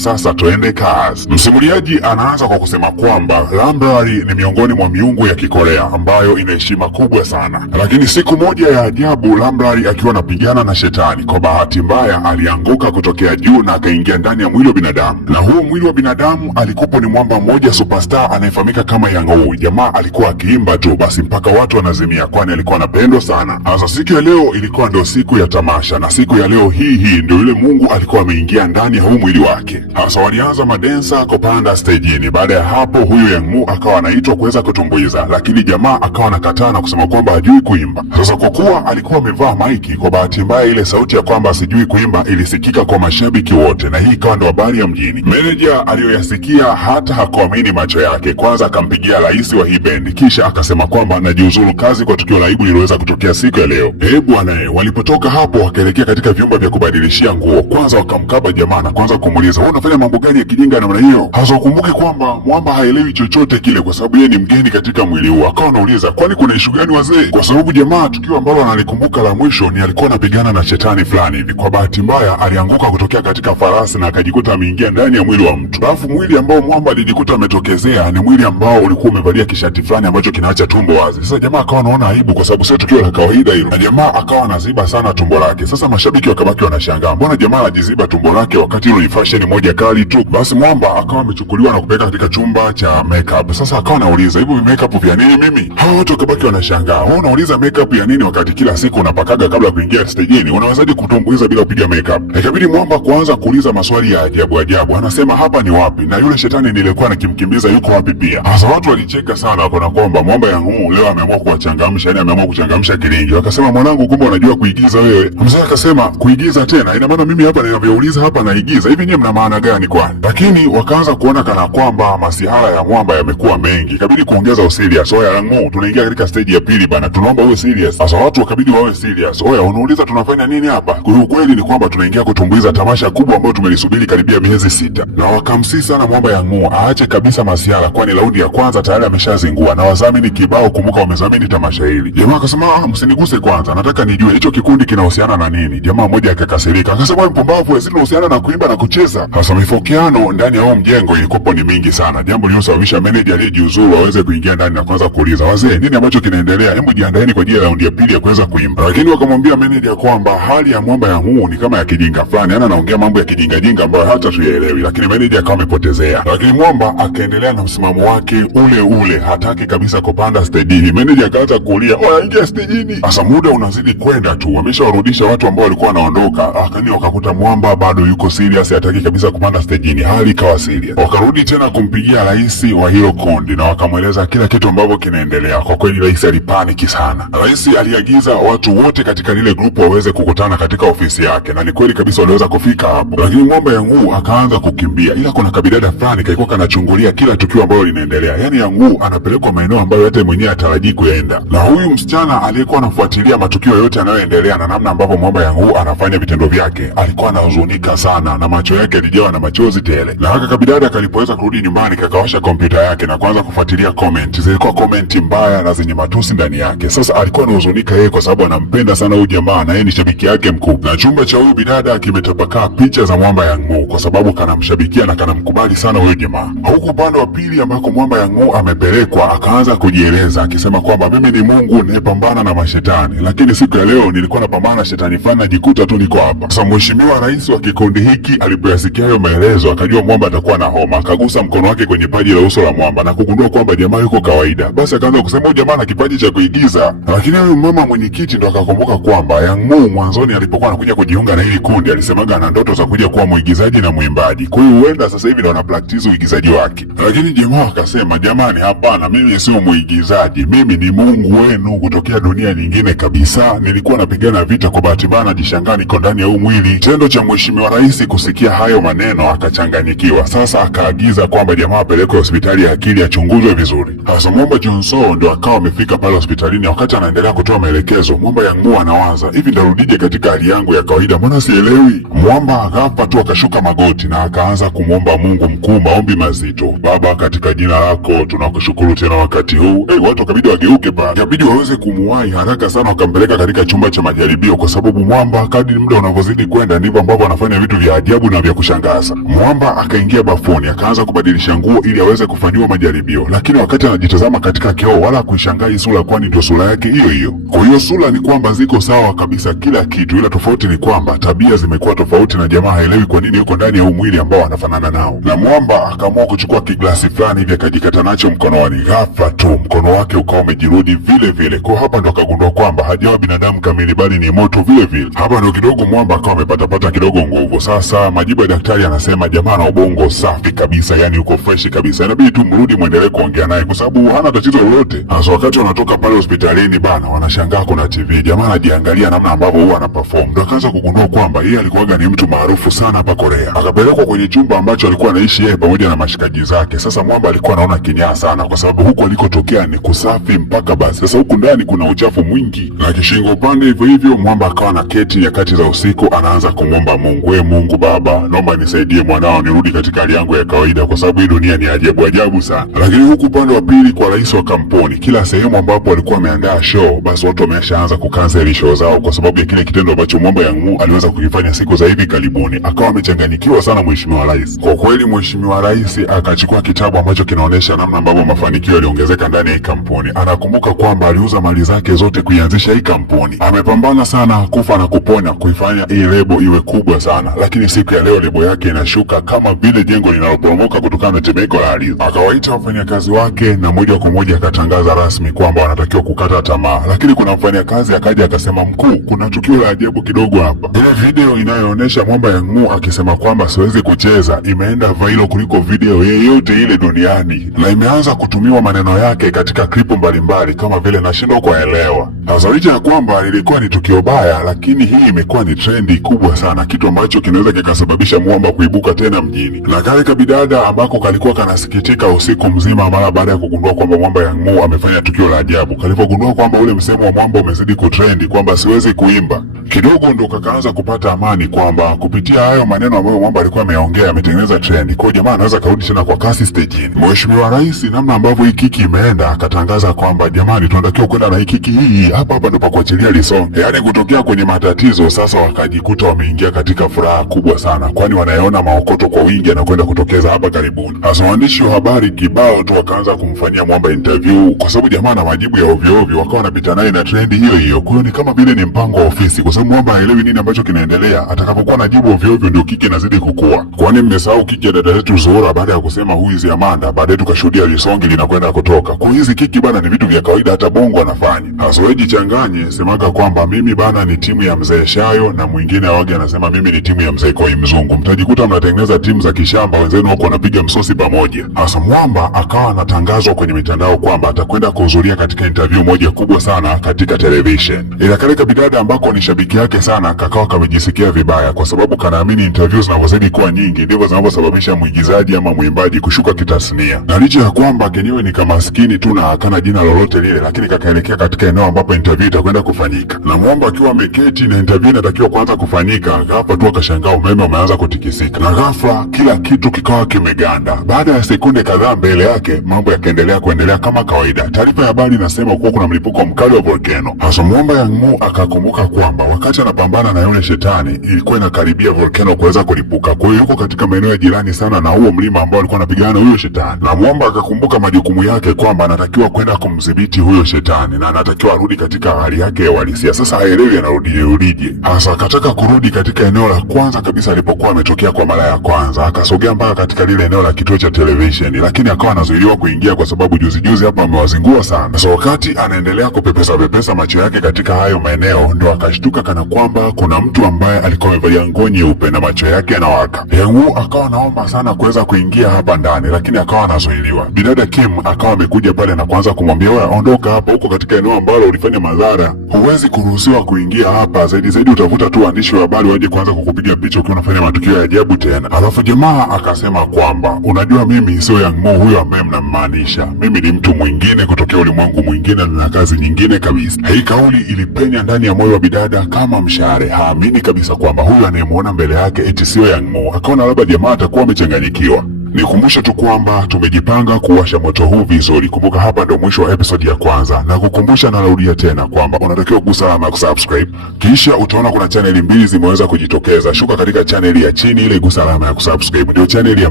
Sasa tuende kazi. Msimuliaji anaanza kwa kusema kwamba Lambrari ni miongoni mwa miungu ya Kikorea ambayo ina heshima kubwa sana, lakini siku moja ya ajabu, Lambrari akiwa anapigana na shetani, kwa bahati mbaya alianguka kutokea juu na akaingia ndani ya mwili wa binadamu, na huo mwili wa binadamu alikuwa ni mwamba mmoja superstar anayefahamika kama Yang Hu. Jamaa alikuwa akiimba tu basi mpaka watu wanazimia, kwani alikuwa anapendwa sana. Sasa siku ya leo ilikuwa ndio siku ya tamasha, na siku ya leo hii ndio yule mungu alikuwa ameingia ndani ya huu mwili wake. Sasa walianza madensa kupanda stejini. Baada ya hapo, huyu Yang Hu akawa anaitwa kuweza kutumbuiza, lakini jamaa akawa anakataa na kusema kwamba hajui kuimba. Sasa kwa kuwa alikuwa amevaa maiki, kwa bahati mbaya ile sauti ya kwamba sijui kuimba ilisikika kwa mashabiki wote, na hii ikawa ndo habari ya mjini. Meneja aliyoyasikia hata hakuamini macho yake. Kwanza akampigia rais wa hii bendi, kisha akasema kwamba anajiuzulu kazi kwa tukio la aibu lililoweza kutokea siku ya leo. Bwana, walipotoka hapo wakaelekea katika vyumba vya kubadilishia nguo. Kwanza wakamkaba jamaa na kwanza kumuuliza, wewe unafanya mambo gani ya kijinga namna hiyo? Hasa ukumbuke kwamba mwamba haelewi chochote kile kwa sababu yeye ni mgeni katika mwili huu. Akawa anauliza, kwani kuna ishu gani wazee? Kwa sababu jamaa tukio ambalo analikumbuka la mwisho ni alikuwa anapigana na shetani fulani hivi. Kwa bahati mbaya alianguka kutokea katika farasi na akajikuta ameingia ndani ya mwili wa mtu. Alafu mwili ambao mwamba alijikuta ametokezea ni mwili ambao ulikuwa umevalia kishati fulani ambacho kinaacha tumbo wazi. Sasa jamaa akawa anaona aibu kwa sababu sio tukio la kawaida hilo, na jamaa akawa anaziba sana tumbo lake. Sasa mashabiki wakabaki wanashangaa, mbona jamaa anajiziba tumbo lake wakati hilo ni fashion moja kali tu? Basi mwamba akawa amechukuliwa na kupeleka katika chumba cha makeup. Sasa akawa anauliza, hivyo makeup vya nini mimi? Hao watu wakabaki wanashangaa, wewe unauliza makeup ya nini wakati kila siku unapakaga kabla ya kuingia stejini? Unawezaje kutumbuiza bila kupiga makeup? Ikabidi mwamba kuanza kuuliza maswali ya ajabu ajabu. Anasema hapa ni wapi, na yule shetani nilikuwa nakimkimbiza yuko wapi pia? Sasa watu walicheka sana kwa kwamba mwamba Yang Hu leo ameamua kuwachangamsha, yani ameamua kuchangamsha kilingi. Wakasema, mwanangu, kumbe unajua kuigiza wewe. Mzee akasema, kuigiza tena? Ina maana mimi hapa ninavyouliza hapa naigiza? Hivi nyinyi mna maana gani kwani? Lakini wakaanza kuona kana kwamba masihala ya mwamba yamekuwa mengi. Ikabidi kuongeza userious. Oya Yang Hu, tunaingia katika stage ya pili bana, tunaomba uwe serious. Sasa watu wakabidi wawe serious. Oya, unauliza tunafanya nini hapa? Kwa ukweli ni kwamba tunaingia kutumbuiza tamasha kubwa ambayo tumelisubiri karibia miezi 6. Na wakamsii sana mwamba Yang Hu aache kabisa masihala, kwani raundi ya kwanza tayari ameshazingua na wadhamini kibao, kumbuka wamedhamini tamasha hili. Jamaa akasema, msiniguse kwanza, nataka nijue hicho kikundi kinahusiana na nini. Jamaa mmoja akakasirika akasema, mpumbavu, wewe unahusiana na kuimba na kucheza. Hasa mifokeano ndani ya huo mjengo ilikuwa ni mingi sana, jambo lililosababisha meneja aliyejiuzuru aweze kuingia ndani na kuanza kuuliza, wazee, nini ambacho kinaendelea? Hebu jiandaeni kwa ajili ya raundi ya pili ya kuweza kuimba. Lakini wakamwambia meneja kwamba hali ya mwamba Yang Hu ni kama ya kijinga fulani, yani anaongea mambo ya kijinga ambayo hata tuyaelewi. Lakini meneja akawa amepotezea, lakini mwamba akaendelea na msimamo wake ule, hataki kabisa kupanda stejini. Meneja akaanza kuulia, oya, ingia stejini. Sasa muda unazidi kwenda tu, wameshawarudisha watu ambao walikuwa wanaondoka, lakini wakakuta mwamba bado yuko serious, hataki kabisa kupanda stejini. Hali ikawa serious. Wakarudi tena kumpigia rais wa hilo kundi na wakamweleza kila kitu ambavyo kinaendelea. Kwa kweli rais alipaniki sana. Rais aliagiza watu wote katika lile grupu waweze kukutana katika ofisi yake, na ni kweli kabisa waliweza kufika hapo. Lakini mwamba Yang Hu akaanza kukimbia, ila kuna kabidada fulani kalikuwa kanachungulia kila tukio ambalo linaendelea. Yani Yang Hu anapelekwa maeneo ambayo hata mwenyewe atarajii kuenda, na huyu msichana aliyekuwa anafuatilia matukio yote yanayoendelea na namna ambavyo mwamba Yang Hu anafanya vitendo vyake alikuwa anahuzunika sana na macho yake yalijawa na machozi tele. Na haka kabidada kalipoweza kurudi nyumbani kakawasha kompyuta yake na kuanza kufuatilia comment. Zilikuwa comment mbaya na zenye matusi ndani yake. Sasa alikuwa anahuzunika yeye kwa sababu anampenda sana huyu jamaa na yeye ni shabiki yake mkuu. Na chumba cha huyu bidada kimetapakaa picha za mwamba Yang Hu kwa sababu kanamshabikia na kanamkubali sana huyu jamaa. Huku upande wa pili ambako mwamba Yang Hu amepelekwa akaanza kujieleza akisema kwamba mimi ni Mungu ninayepambana na mashetani, lakini siku ya leo nilikuwa napambana na shetani fulani najikuta tu niko hapa. Sasa mheshimiwa rais wa kikundi hiki alipoyasikia hayo maelezo akajua mwamba atakuwa na homa. Akagusa mkono wake kwenye paji la uso la mwamba na kugundua kwamba jamaa yuko kawaida. Basi akaanza kusema huyu jamaa ana kipaji cha kuigiza. Lakini huyu mama mwenyekiti ndo akakumbuka kwamba Yang Hu mwanzoni alipokuwa anakuja kujiunga na hili kundi alisemaga ana ndoto za kuja kuwa mwigizaji na mwimbaji. Kwa hiyo huenda sasa hivi ndo ana practice uigizaji wake. Lakini jamaa akasema, jamani, hapana, mimi sio mwigizaji, mimi ni Mungu wenu kutokea dunia nyingine kabisa. Nilikuwa napigana vita, kwa bahati mbaya najishangaa niko ndani ya huu mwili. Tendo cha mheshimiwa rais kusikia hayo maneno akachanganyikiwa. Sasa akaagiza kwamba jamaa apelekwe hospitali ya akili achunguzwe vizuri. Sasa mwamba Johnson ndo akawa amefika pale hospitalini. Wakati anaendelea kutoa maelekezo, mwamba Yang Hu anawaza, hivi ndarudije katika hali yangu ya kawaida? Mbona sielewi? Mwamba ghafla tu akashuka magoti na akaanza kumwomba Mungu mkuu maombi mazito. Baba, katika jina lako tunakushukuru tena wakati huu. Watu wakabidi wageuke pale, ikabidi waweze kumuwahi haraka sana, wakampeleka katika chumba cha majaribio, kwa sababu mwamba kadri muda unavyozidi kwenda ndivyo ambavyo anafanya vitu vya ajabu na vya kushangaza. sasa. Mwamba akaingia bafuni akaanza kubadilisha nguo ili aweze kufanyiwa majaribio, lakini wakati anajitazama katika kioo wala kuishangai sura, kwani ndio sura yake hiyo hiyo. Kwa hiyo sura ni kwamba ziko sawa kabisa kila kitu, ila tofauti ni kwamba tabia zimekuwa tofauti na jamaa haelewi kwa nini yuko ndani ya huu mwili ambao anafanana nao. Na Mwamba akaamua kuchukua kiglasi fulani hivi akajikata nacho mkononi. Ghafla tu mkono wake ukawa umejirudi vile vile. Kwa hapa ndo akagundua kwamba hajawa binadamu kamili bali ni moto vile vile. Hapa ndo kidogo Mwamba akawa amepata kidogo nguvu. Sasa majibu ya daktari anasema jamaa na ubongo safi kabisa, yani uko fresh kabisa. Inabidi tu mrudi muendelee kuongea naye kwa sababu hana tatizo lolote. Sasa wakati wanatoka pale hospitalini bana, wanashangaa kuna TV. Jamaa anajiangalia namna ambavyo huwa anaperform. Ndo akaanza kugundua kwamba yeye alikuwaga ni mtu maarufu sana hapa Korea. Akapelekwa kwenye chumba ambacho alikuwa anaishi yeye pamoja na mashikaji zake. Sasa Mwamba alikuwa anaona kinyaa sana kwa sababu huko alikotokea ni kusafi mpaka basi. Sasa huku ndani kuna uchafu mwingi. Na kishingo upande hivyo hivyo Mwamba akawa na keti nyakati za usiku anaanza kumwomba Mungu. Mungu Baba, naomba nisaidie mwanao nirudi katika hali yangu ya kawaida kwa sababu hii dunia ni ajabu sana. Lakini huku upande wa pili kwa rais wa kampuni, kila sehemu ambapo alikuwa ameandaa show basi watu wameshaanza kucancel show zao kwa sababu ya kile kitendo ambacho Mwamba Yang-mu aliweza kukifanya siku za hivi karibuni. Akawa amechanganyikiwa sana mheshimiwa rais. Kwa kweli mheshimiwa rais akachukua kitabu ambacho kinaonyesha namna ambavyo mafanikio yaliongezeka ndani ya hii kampuni. Anakumbuka kwamba aliuza mali zake zote kuianzisha hii kampuni. Amepambana sana kufa na kupona kuifanya hii lebo iwe kubwa sana, lakini siku ya leo lebo yake inashuka kama vile jengo linaloporomoka kutokana na tetemeko la ardhi. Akawaita wafanyakazi wake na moja kwa moja akatangaza rasmi kwamba wanatakiwa kukata tamaa. Lakini kuna mfanyakazi akaja akasema, mkuu, kuna tukio la ajabu kidogo hapa. Ile video inayoonyesha Mwamba Yang-mu akisema kwamba siwezi kucheza imeenda viral kuliko video yeyote ile duniani, na imeanza kutumiwa maneno yake katika klipu mbalimbali kama vile nashindwa kuelewa. Sasa licha ya kwamba ilikuwa ni tukio baya, lakini hii imekuwa ni trendi kubwa sana, kitu ambacho kinaweza kikasababisha Mwamba kuibuka tena mjini. Na kale kabidada ambako kalikuwa kanasikitika usiku mzima mara baada ya kugundua kwamba Mwamba Yang-mu amefanya tukio la ajabu, kalipogundua kwamba ule msemo wa Mwamba umezidi kutrendi kwamba siwezi kuimba, kidogo ndo kakaanza kupata amani kwamba kupitia hayo maneno ambayo Mwamba alikuwa ameongea ametengeneza trendi. Kwa jamaa anaweza karudi tena kwa kasi stejini. Mheshimiwa Rais namna ambavyo hii kiki imeenda akatangaza kwamba jamani, tunatakiwa kwenda na hii kiki hii hapa ndo pa kuachilia lisonge. Yaani kutokea kwenye matatizo sasa wakajikuta wameingia katika furaha kubwa sana, kwani wanayaona maokoto kwa wingi yanakwenda kutokeza hapa karibuni. Sasa waandishi wa habari kibao tu wakaanza kumfanyia Mwamba interview kwa sababu jamaa na majibu ya ovyo ovyo, wakawa wanapita naye na trendi hiyo hiyo. Kwa hiyo ni kama vile ni mpango wa ofisi kwa sababu Mwamba haelewi nini ambacho kinaendelea. Atakapokuwa anajibu ovyo ovyo ndio kiki inazidi kukua. Kwani mmesahau kiki ya dada yetu Zuhura baada ya kusema who is Amanda, baadaye tukashuhudia lisonge linakwenda kutoka. Kwa hizi kiki bana ni vitu vya kawaida hata Bongo anafanya. Sasa wewe jichanganye, semaga kwamba mimi bana ni timu ya mzee Shayo na mwingine awage anasema mimi ni timu ya mzee Koi Mzungu. Mtajikuta mnatengeneza timu za kishamba, wenzenu wako wanapiga msosi pamoja. Sasa Mwamba akawa anatangazwa kwenye mitandao kwamba atakwenda kuhudhuria katika interview moja kubwa sana katika television. Ila kale kabidada ambako ni shabiki yake sana kakawa kamejisikia vibaya kwa sababu kanaamini interviews zinavyozidi kuwa nyingi ndivyo zinavyosababisha mwigizaji ama mwimbaji kushuka kitasnia. Na licha ya kwamba kenyewe ni kamaskini tu na hakana jina lolote lile, lakini kakaelekea katika eneo ambapo interview itakwenda kufanyika. Na Mwamba akiwa ameketi na interview inatakiwa kuanza kufanyika, ghafla tu akashangaa umeme umeanza kutikisika. Na ghafla kila kitu kikawa kimeganda. Baada ya sekunde kadhaa mbele yake mambo yakaendelea kama kawaida. Taarifa ya habari inasema kuwa kuna mlipuko mkali wa volcano. Hasa Mwamba Yang-mu akakumbuka kwamba wakati anapambana na yule shetani ilikuwa inakaribia volcano kuweza kulipuka. Kwa hiyo yuko katika maeneo ya jirani sana na huo mlima ambao alikuwa anapigana na huyo shetani. Na Mwamba akakumbuka majukumu yake kwamba anatakiwa kwenda kumdhibiti huyo shetani na anatakiwa arudi katika hali yake ya uhalisia. Sasa haelewi anarudije. Hasa akataka kurudi katika eneo la kwanza kabisa alipokuwa ametokea kwa mara ya kwanza. Akasogea mpaka katika lile eneo la kituo cha television, lakini akawa anazuiliwa kuingia kwa sababu juzi hapa amewazingua sana. Sasa wakati anaendelea kupepesa macho yake katika hayo maeneo, ndio akashtuka kana kwamba kuna mtu ambaye alikuwa amevalia nguo nyeupe na macho yake yanawaka. Yang-mu akawa anaomba sana kuweza kuingia hapa ndani, lakini akawa anazuiliwa. Bidada Kim akawa amekuja pale na kuanza kumwambia, wewe ondoka hapa, huko katika eneo ambalo ulifanya madhara, huwezi kuruhusiwa kuingia hapa. Zaidi utavuta tu waandishi wa habari waje kuanza kukupiga picha ukiwa unafanya matukio ya ajabu tena. Alafu jamaa akasema kwamba unajua, mimi sio Yang-mu huyo ambaye mnamaanisha. Mimi ni mtu mwingine kutokea ulimwengu mwingine na kazi nyingine kabisa. Hii kauli ilipenya ndani ya moyo wa bidada kama mshale. Haamini kabisa kwamba huyu anayemuona mbele yake eti sio Yang-mu. Akaona labda jamaa atakuwa amechanganyikiwa. Nikumbushe tu kwamba tumejipanga kuwasha moto huu vizuri. Kumbuka hapa ndo mwisho wa episode ya kwanza, na kukumbusha na narudia tena kwamba unatakiwa kugusa alama ya kusubscribe, kisha utaona kuna chaneli mbili zimeweza kujitokeza. Shuka katika chaneli ya chini ile, gusa alama ya kusubscribe, ndio chaneli ya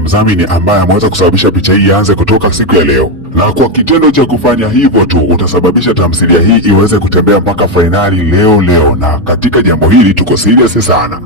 mdhamini ambaye ameweza kusababisha picha hii ianze kutoka siku ya leo, na kwa kitendo cha kufanya hivyo tu utasababisha tamthilia hii iweze kutembea mpaka fainali leo, na katika jambo hili tuko serious sana.